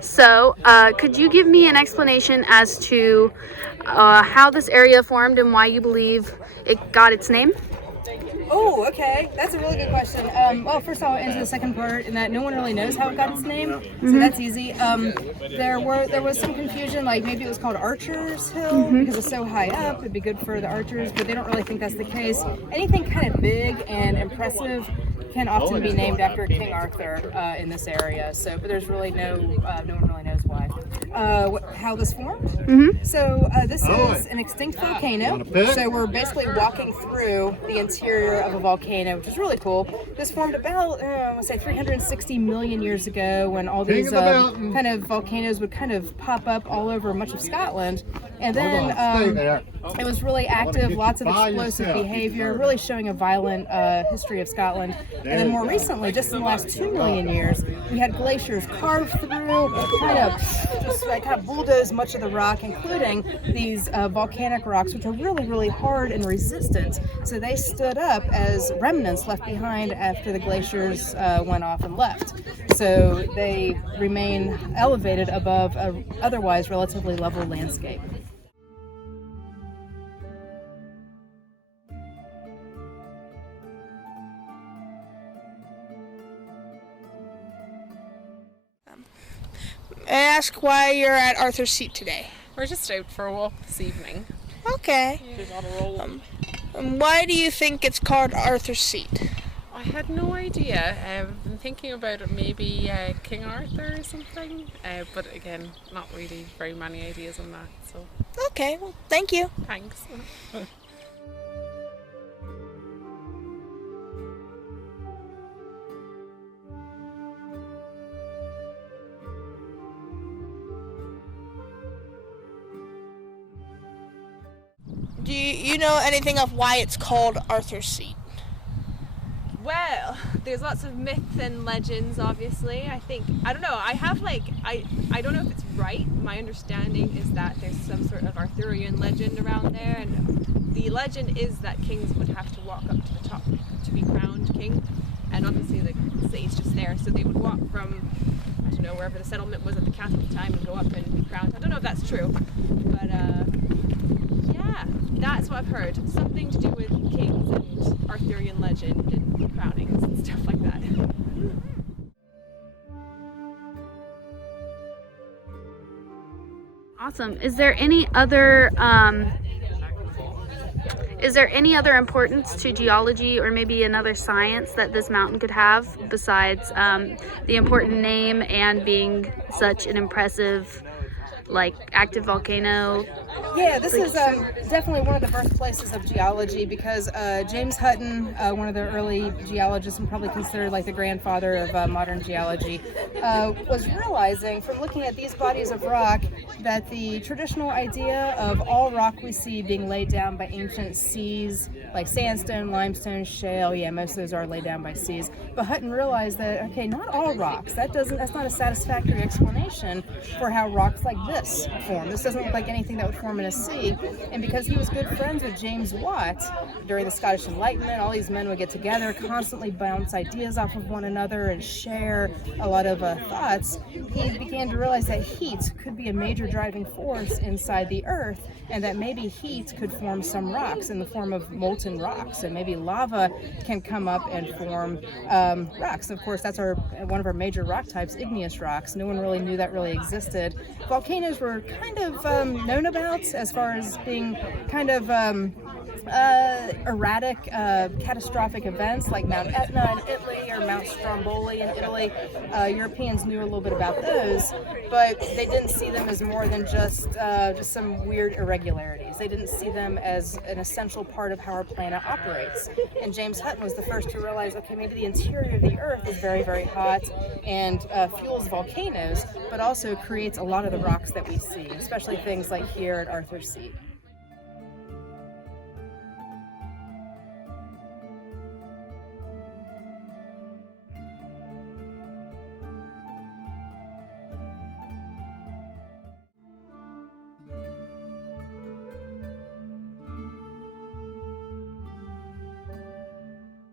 So, could you give me an explanation as to how this area formed and why you believe it got its name? Oh, okay. That's a really good question. Well, first I'll answer the second part in that no one really knows how it got its name, so that's easy. There was some confusion, like maybe it was called Archer's Hill because it's so high up. It'd be good for the archers, but they don't really think that's the case. Anything kind of big and impressive can often be named after King Arthur in this area. So, but there's really no one really knows why. How this formed? So this is an extinct volcano. So we're basically walking through the interior of a volcano, which is really cool. This formed about, I want to say 360 million years ago when all these kind of volcanoes would kind of pop up all over much of Scotland. And then it was really active, lots of explosive behavior, really showing a violent history of Scotland. And then more recently, just in the last 2 million years, we had glaciers carve through, kind of bulldoze much of the rock, including these volcanic rocks, which are really, really hard and resistant. So they stood up as remnants left behind after the glaciers went off and left. So they remain elevated above a otherwise relatively level landscape. I ask why you're at Arthur's Seat today. We're just out for a walk this evening. Okay. Why do you think it's called Arthur's Seat? I had no idea. I've been thinking about it, maybe King Arthur or something. But again, not really very many ideas on that. So. Okay, well, thank you. Thanks. Do you know anything of why it's called Arthur's Seat? Well, there's lots of myths and legends, obviously. I don't know, I don't know if it's right. My understanding is that there's some sort of Arthurian legend around there, and the legend is that kings would have to walk up to the top to be crowned king, and obviously the city's just there, so they would walk from, I don't know, wherever the settlement was at the castle at the time and go up and be crowned. I don't know if that's true, but yeah, that's what I've heard. Something to do with kings and Arthurian legend and crownings and stuff like that. Awesome. Is there any other importance to geology or maybe another science that this mountain could have besides the important name and being such an impressive, active volcano? Yeah, this is definitely one of the birthplaces of geology because James Hutton, one of the early geologists and probably considered like the grandfather of modern geology, was realizing from looking at these bodies of rock that the traditional idea of all rock we see being laid down by ancient seas, like sandstone, limestone, shale, yeah, most of those are laid down by seas. But Hutton realized that, okay, not all rocks. That's not a satisfactory explanation for how rocks like this form. This doesn't look like anything that would form in a sea. And because he was good friends with James Watt during the Scottish Enlightenment, all these men would get together, constantly bounce ideas off of one another and share a lot of thoughts. He began to realize that heat could be a major driving force inside the earth, and that maybe heat could form some rocks in the form of molten rocks, and maybe lava can come up and form rocks. Of course, that's one of our major rock types, igneous rocks. No one really knew that really existed. Volcanoes were kind of known about as far as being kind of erratic, catastrophic events like Mount Etna in Italy or Mount Stromboli in Italy. Europeans knew a little bit about those, but they didn't see them as more than just some weird irregularities. They didn't see them as an essential part of how our planet operates. And James Hutton was the first to realize, okay, maybe the interior of the Earth is very, very hot and fuels volcanoes, but also creates a lot of the rocks that we see, especially things like here at Arthur's Seat.